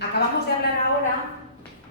Acabamos de hablar ahora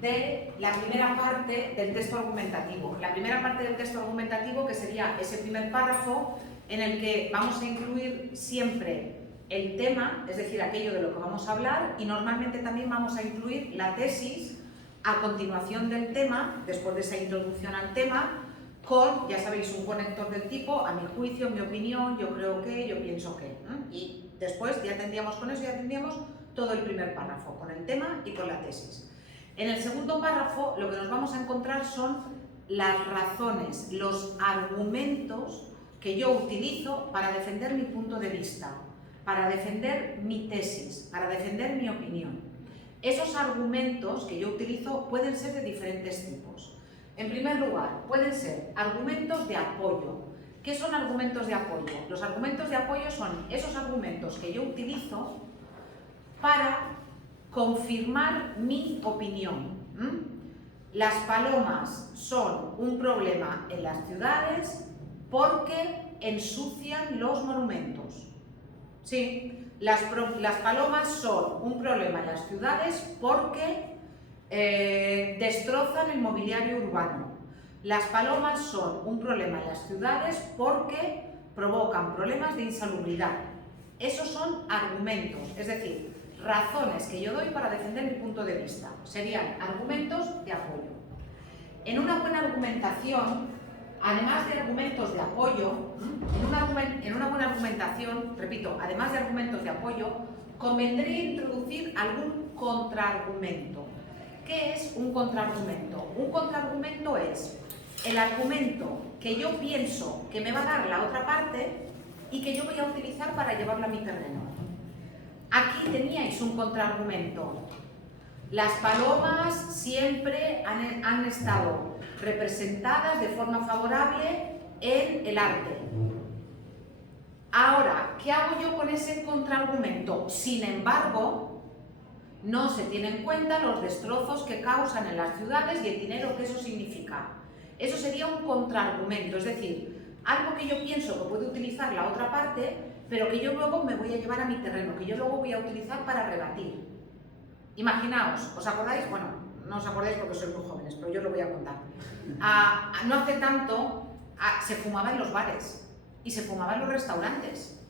de la primera parte del texto argumentativo. La primera parte del texto argumentativo, que sería ese primer párrafo en el que vamos a incluir siempre el tema, es decir, aquello de lo que vamos a hablar, y normalmente también vamos a incluir la tesis a continuación del tema, después de esa introducción al tema, con, ya sabéis, un conector del tipo, a mi juicio, mi opinión, yo creo que, yo pienso que, ¿no? Y después ya tendríamos con eso, ya tendríamos todo el primer párrafo, con el tema y con la tesis. En el segundo párrafo lo que nos vamos a encontrar son las razones, los argumentos que yo utilizo para defender mi punto de vista, para defender mi tesis, para defender mi opinión. Esos argumentos que yo utilizo pueden ser de diferentes tipos. En primer lugar, pueden ser argumentos de apoyo. ¿Qué son argumentos de apoyo? Los argumentos de apoyo son esos argumentos que yo utilizo para confirmar mi opinión. Las palomas son un problema en las ciudades porque ensucian los monumentos. Sí, las palomas son un problema en las ciudades porque destrozan el mobiliario urbano. Las palomas son un problema en las ciudades porque provocan problemas de insalubridad. Esos son argumentos, es decir, razones que yo doy para defender mi punto de vista. Serían argumentos de apoyo. En una buena argumentación, además de argumentos de apoyo, en una buena argumentación, repito, además de argumentos de apoyo, convendría introducir algún contraargumento. ¿Qué es un contraargumento? Un contraargumento es el argumento que yo pienso que me va a dar la otra parte y que yo voy a utilizar para llevarlo a mi terreno. Aquí teníais un contraargumento. Las palomas siempre han estado representadas de forma favorable en el arte. Ahora, ¿qué hago yo con ese contraargumento? Sin embargo, no se tienen en cuenta los destrozos que causan en las ciudades y el dinero que eso significa. Eso sería un contraargumento, es decir, algo que yo pienso que puede utilizar la otra parte, pero que yo luego me voy a llevar a mi terreno, que yo luego voy a utilizar para rebatir. Imaginaos, ¿os acordáis? Bueno, no os acordáis porque sois muy jóvenes, pero yo os lo voy a contar. No hace tanto se fumaba en los bares y se fumaba en los restaurantes.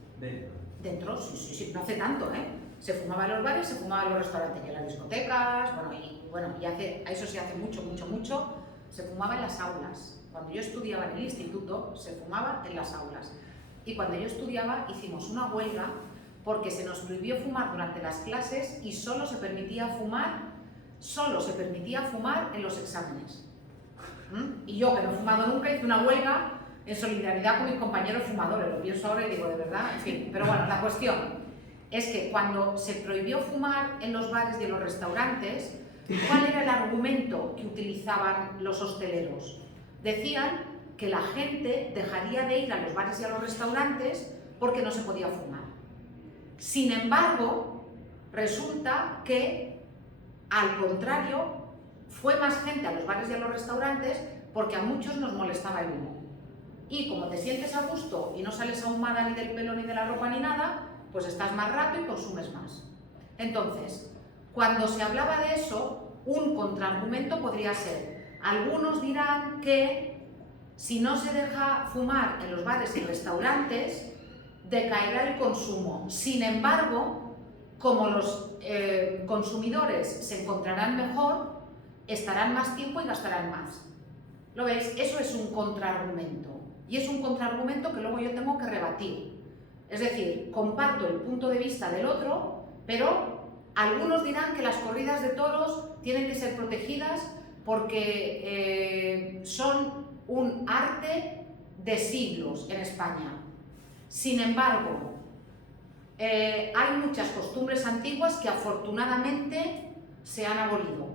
Dentro, sí, no hace tanto, ¿eh? Se fumaba en los bares, se fumaba en los restaurantes y en las discotecas, eso sí hace mucho, se fumaba en las aulas. Cuando yo estudiaba en el instituto, se fumaba en las aulas. Y cuando yo estudiaba, hicimos una huelga porque se nos prohibió fumar durante las clases y solo se permitía fumar en los exámenes. Y yo, que no he fumado nunca, hice una huelga en solidaridad con mis compañeros fumadores. Lo pienso ahora y digo, de verdad, en fin. Pero bueno, la cuestión es que cuando se prohibió fumar en los bares y en los restaurantes, ¿cuál era el argumento que utilizaban los hosteleros? Decían que la gente dejaría de ir a los bares y a los restaurantes porque no se podía fumar. Sin embargo, resulta que, al contrario, fue más gente a los bares y a los restaurantes porque a muchos nos molestaba el humo. Y como te sientes a gusto y no sales ahumada ni del pelo ni de la ropa ni nada, pues estás más rato y consumes más. Entonces, cuando se hablaba de eso, un contraargumento podría ser: algunos dirán que si no se deja fumar en los bares y restaurantes, decaerá el consumo. Sin embargo, como los consumidores se encontrarán mejor, estarán más tiempo y gastarán más. ¿Lo veis? Eso es un contraargumento. Y es un contraargumento que luego yo tengo que rebatir. Es decir, comparto el punto de vista del otro, pero algunos dirán que las corridas de toros tienen que ser protegidas porque son un arte de siglos en España. Sin embargo, hay muchas costumbres antiguas que afortunadamente se han abolido.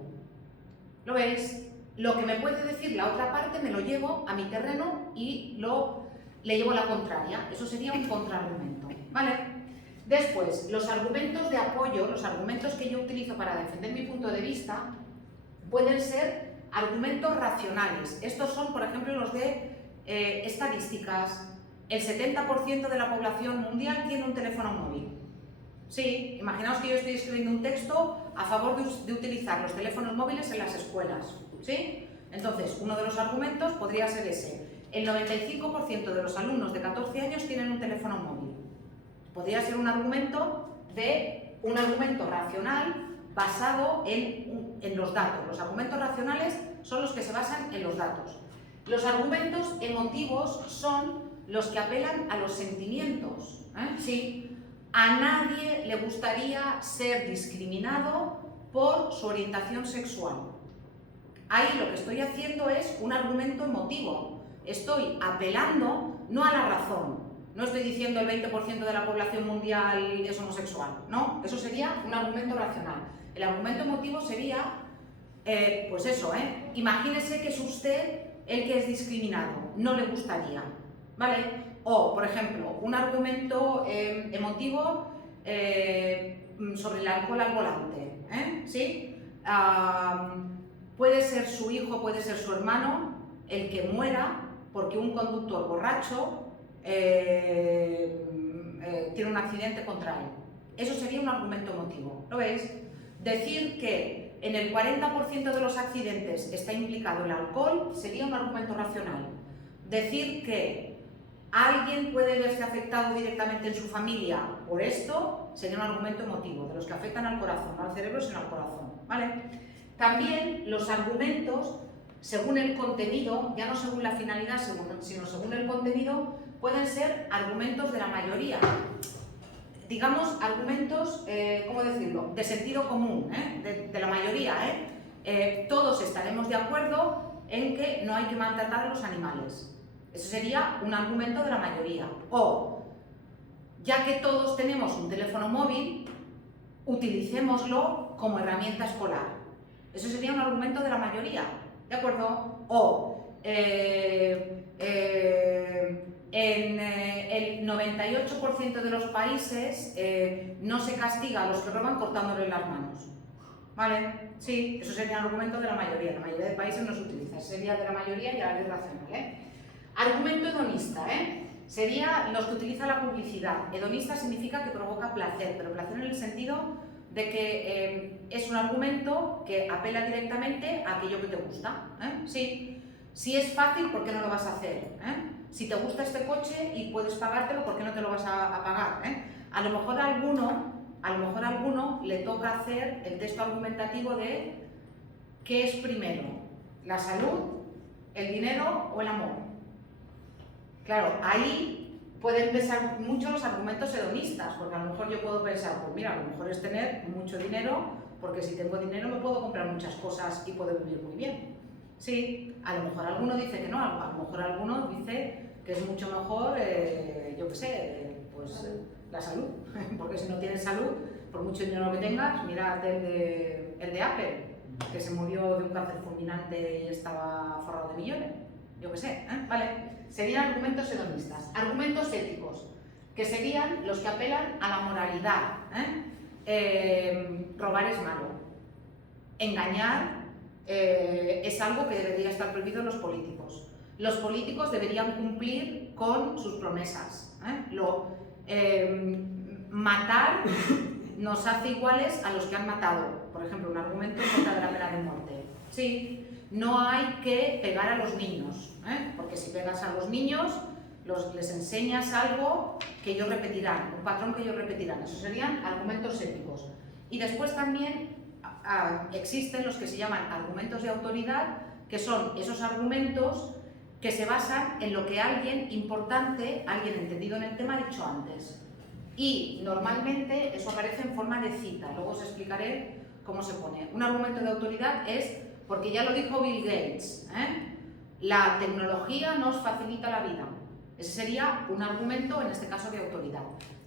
¿Lo veis? Lo que me puede decir la otra parte me lo llevo a mi terreno y le llevo la contraria. Eso sería un contraargumento, ¿vale? Después, los argumentos de apoyo, los argumentos que yo utilizo para defender mi punto de vista, pueden ser argumentos racionales. Estos son, por ejemplo, los de estadísticas. El 70% de la población mundial tiene un teléfono móvil. Sí, imaginaos que yo estoy escribiendo un texto a favor de utilizar los teléfonos móviles en las escuelas, ¿sí? Entonces, uno de los argumentos podría ser ese. El 95% de los alumnos de 14 años tienen un teléfono móvil. Podría ser un argumento racional basado en los datos. Los argumentos racionales son los que se basan en los datos. Los argumentos emotivos son los que apelan a los sentimientos, ¿eh? Sí. A nadie le gustaría ser discriminado por su orientación sexual. Ahí lo que estoy haciendo es un argumento emotivo. Estoy apelando no a la razón. No estoy diciendo el 20% de la población mundial es homosexual. No, eso sería un argumento racional. El argumento emotivo sería, pues eso, imagínese que es usted el que es discriminado. No le gustaría, ¿vale? O, por ejemplo, un argumento emotivo sobre el alcohol al volante, ¿sí? Puede ser su hijo, puede ser su hermano el que muera porque un conductor borracho tiene un accidente contra él. Eso sería un argumento emotivo, ¿lo veis? Decir que en el 40% de los accidentes está implicado el alcohol sería un argumento racional. Decir que alguien puede verse afectado directamente en su familia por esto sería un argumento emotivo, de los que afectan al corazón, no al cerebro, sino al corazón, ¿vale? También los argumentos, según el contenido, ya no según la finalidad, sino según el contenido, pueden ser argumentos de la mayoría. Digamos, argumentos, ¿cómo decirlo?, de sentido común, de la mayoría. Todos estaremos de acuerdo en que no hay que maltratar a los animales. Ese sería un argumento de la mayoría. O, ya que todos tenemos un teléfono móvil, utilicémoslo como herramienta escolar. Eso sería un argumento de la mayoría, ¿de acuerdo? O, en el 98% de los países no se castiga a los que roban cortándole las manos. ¿Vale? Sí, eso sería un argumento de la mayoría. La mayoría de países no se utiliza. Ese sería de la mayoría y a la vez racional. Argumento hedonista, sería los que utiliza la publicidad. Hedonista significa que provoca placer, pero placer en el sentido de que es un argumento que apela directamente a aquello que te gusta. Sí. Si es fácil, ¿por qué no lo vas a hacer? Si te gusta este coche y puedes pagártelo, ¿por qué no te lo vas a pagar? A lo mejor a alguno le toca hacer el texto argumentativo de ¿qué es primero? ¿La salud, el dinero o el amor? Claro, ahí pueden pesar mucho los argumentos hedonistas, porque a lo mejor yo puedo pensar, pues mira, a lo mejor es tener mucho dinero, porque si tengo dinero me puedo comprar muchas cosas y puedo vivir muy bien. Sí, a lo mejor alguno dice que no, a lo mejor alguno dice que es mucho mejor, yo qué sé, pues la salud, porque si no tienes salud, por mucho dinero que tengas, mira el de Apple, que se murió de un cáncer fulminante y estaba forrado de millones, yo qué sé, vale. Serían argumentos hedonistas. Argumentos éticos, que serían los que apelan a la moralidad. Robar es malo. Engañar es algo que debería estar prohibido en los políticos. Los políticos deberían cumplir con sus promesas. Matar nos hace iguales a los que han matado. Por ejemplo, un argumento en contra de la pena de muerte. Sí. No hay que pegar a los niños, porque si pegas a los niños, les enseñas algo que ellos repetirán, un patrón que ellos repetirán. Esos serían argumentos éticos. Y después también existen los que se llaman argumentos de autoridad, que son esos argumentos que se basan en lo que alguien importante, alguien entendido en el tema, ha dicho antes. Y normalmente eso aparece en forma de cita, luego os explicaré cómo se pone. Un argumento de autoridad es, porque ya lo dijo Bill Gates, la tecnología nos facilita la vida. Ese sería un argumento, en este caso, de autoridad.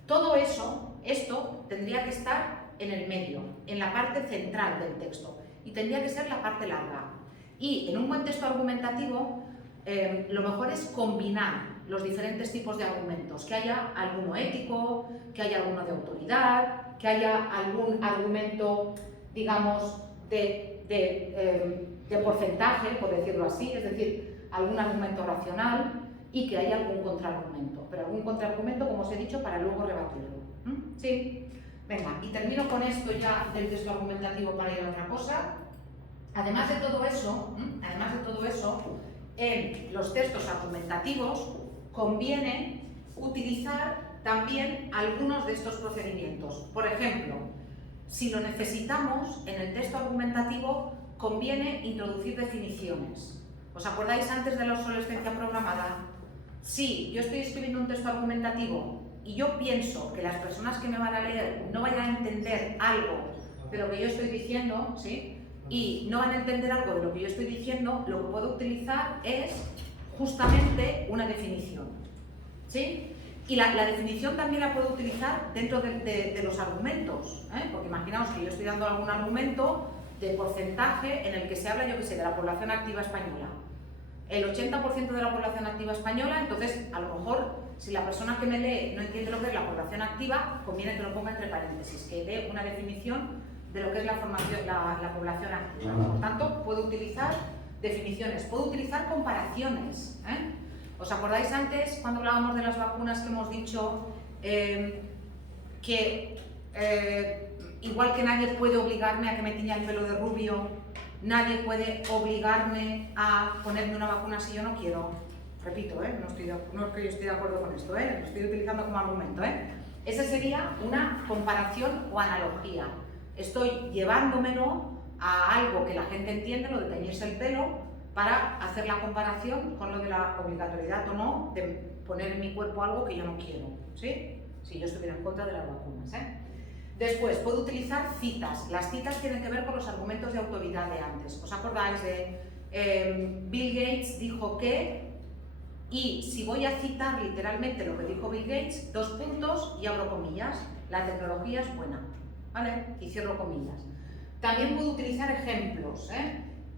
Todo esto tendría que estar en el medio, en la parte central del texto, y tendría que ser la parte larga. Y en un buen texto argumentativo, lo mejor es combinar los diferentes tipos de argumentos, que haya alguno ético, que haya alguno de autoridad, que haya algún argumento, digamos, de porcentaje, por decirlo así, es decir, algún argumento racional y que haya algún contraargumento, pero algún contraargumento, como os he dicho, para luego rebatirlo. ¿Sí? Venga, y termino con esto ya del texto argumentativo para ir a otra cosa. Además de todo eso, en los textos argumentativos conviene utilizar también algunos de estos procedimientos. Por ejemplo, si lo necesitamos, en el texto argumentativo conviene introducir definiciones. ¿Os acordáis antes de la obsolescencia programada? Si yo estoy escribiendo un texto argumentativo y yo pienso que las personas que me van a leer no vayan a entender algo de lo que yo estoy diciendo, ¿sí?, y no van a entender algo de lo que yo estoy diciendo, lo que puedo utilizar es justamente una definición, ¿sí? Y la definición también la puedo utilizar dentro de los argumentos, ¿eh? Porque imaginaos que yo estoy dando algún argumento de porcentaje en el que se habla, yo qué sé, de la población activa española. El 80% de la población activa española, entonces a lo mejor si la persona que me lee no entiende lo que es la población activa, conviene que lo ponga entre paréntesis, que dé una definición de lo que es la población activa. Por tanto, puedo utilizar definiciones, puedo utilizar comparaciones, ¿eh? ¿Os acordáis antes, cuando hablábamos de las vacunas, que hemos dicho que igual que nadie puede obligarme a que me tiña el pelo de rubio, nadie puede obligarme a ponerme una vacuna si yo no quiero? Repito, no es que yo esté de acuerdo con esto, lo estoy utilizando como argumento. Esa sería una comparación o analogía. Estoy llevándomelo a algo que la gente entiende, lo de teñirse el pelo, para hacer la comparación con lo de la obligatoriedad o no de poner en mi cuerpo algo que yo no quiero, ¿sí? Si yo estuviera en contra de las vacunas, Después, puedo utilizar citas. Las citas tienen que ver con los argumentos de autoridad de antes. ¿Os acordáis de Bill Gates dijo que? Y si voy a citar literalmente lo que dijo Bill Gates, 2 puntos y abro comillas, la tecnología es buena, ¿vale? Y cierro comillas. También puedo utilizar ejemplos,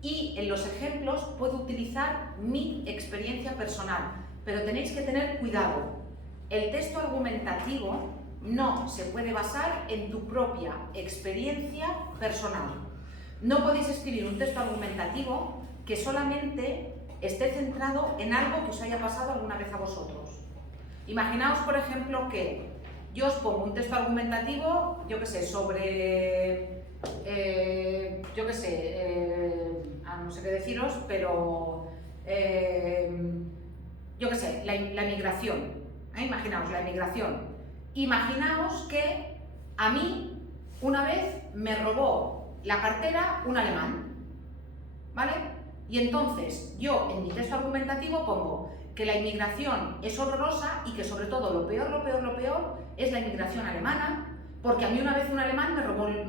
y en los ejemplos puedo utilizar mi experiencia personal, pero tenéis que tener cuidado. El texto argumentativo no se puede basar en tu propia experiencia personal. No podéis escribir un texto argumentativo que solamente esté centrado en algo que os haya pasado alguna vez a vosotros. Imaginaos, por ejemplo, que yo os pongo un texto argumentativo, yo qué sé, sobre, no sé qué deciros, pero, yo qué sé, la inmigración. Imaginaos, la inmigración. Imaginaos que a mí una vez me robó la cartera un alemán, ¿vale? Y entonces yo en mi texto argumentativo pongo que la inmigración es horrorosa y que sobre todo lo peor es la inmigración alemana, porque a mí una vez un alemán me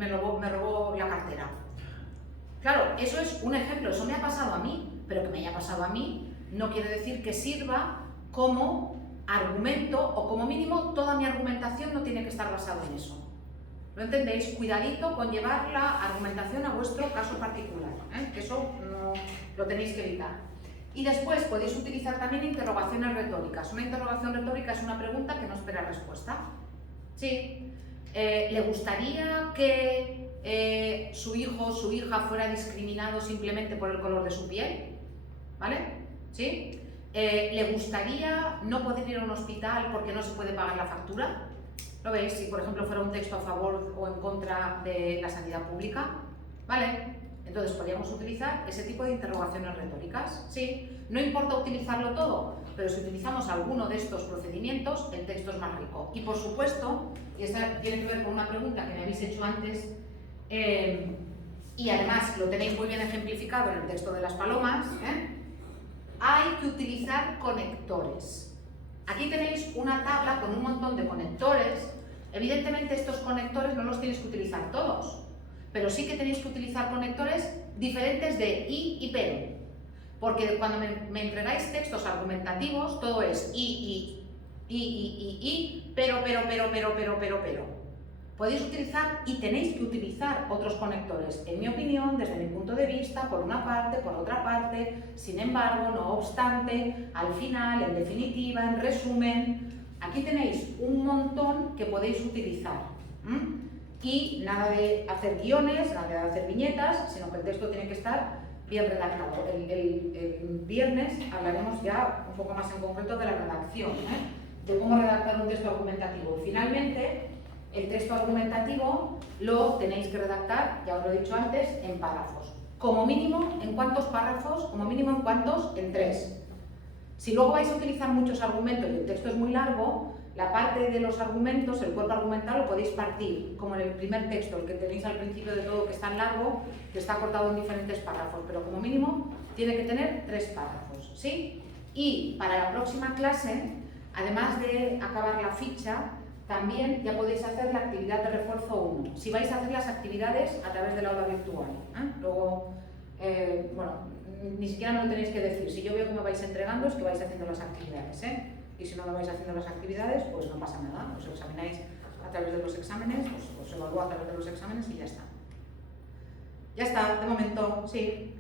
robó la cartera. Claro, eso es un ejemplo, eso me ha pasado a mí, pero que me haya pasado a mí no quiere decir que sirva como argumento, o como mínimo toda mi argumentación no tiene que estar basada en eso. ¿Lo entendéis? Cuidadito con llevar la argumentación a vuestro caso particular, que eso no lo tenéis que evitar. Y después podéis utilizar también interrogaciones retóricas. Una interrogación retórica es una pregunta que no espera respuesta. ¿Sí? ¿Le gustaría que su hijo o su hija fuera discriminado simplemente por el color de su piel? ¿Vale? ¿Sí? ¿Le gustaría no poder ir a un hospital porque no se puede pagar la factura? ¿Lo veis? Si, por ejemplo, fuera un texto a favor o en contra de la sanidad pública, ¿vale? Entonces podríamos utilizar ese tipo de interrogaciones retóricas, ¿sí? No importa utilizarlo todo, pero si utilizamos alguno de estos procedimientos, el texto es más rico. Y por supuesto, y esta tiene que ver con una pregunta que me habéis hecho antes, y además lo tenéis muy bien ejemplificado en el texto de las palomas, hay que utilizar conectores. Aquí tenéis una tabla con un montón de conectores. Evidentemente estos conectores no los tenéis que utilizar todos, pero sí que tenéis que utilizar conectores diferentes de y pero. Porque cuando me entregáis textos argumentativos, todo es y, pero. Podéis utilizar y tenéis que utilizar otros conectores, en mi opinión, desde mi punto de vista, por una parte, por otra parte, sin embargo, no obstante, al final, en definitiva, en resumen. Aquí tenéis un montón que podéis utilizar. Y nada de hacer guiones, nada de hacer viñetas, sino que el texto tiene que estar bien redactado. El viernes hablaremos ya un poco más en concreto de la redacción, de cómo redactar un texto argumentativo. Y finalmente, El texto argumentativo lo tenéis que redactar, ya os lo he dicho antes, en párrafos. Como mínimo, ¿en cuántos párrafos? Como mínimo, ¿en cuántos? En 3. Si luego vais a utilizar muchos argumentos y el texto es muy largo, la parte de los argumentos, el cuerpo argumental, lo podéis partir, como en el primer texto, el que tenéis al principio de todo, que es tan largo, que está cortado en diferentes párrafos, pero como mínimo tiene que tener 3 párrafos, ¿sí? Y para la próxima clase, además de acabar la ficha, también ya podéis hacer la actividad de refuerzo 1, si vais a hacer las actividades a través del aula virtual. Luego, bueno, ni siquiera me lo tenéis que decir, si yo veo que me vais entregando es que vais haciendo las actividades, y si no lo vais haciendo las actividades, pues no pasa nada, os examináis a través de los exámenes, os evalúo a través de los exámenes y ya está. Ya está, de momento, sí.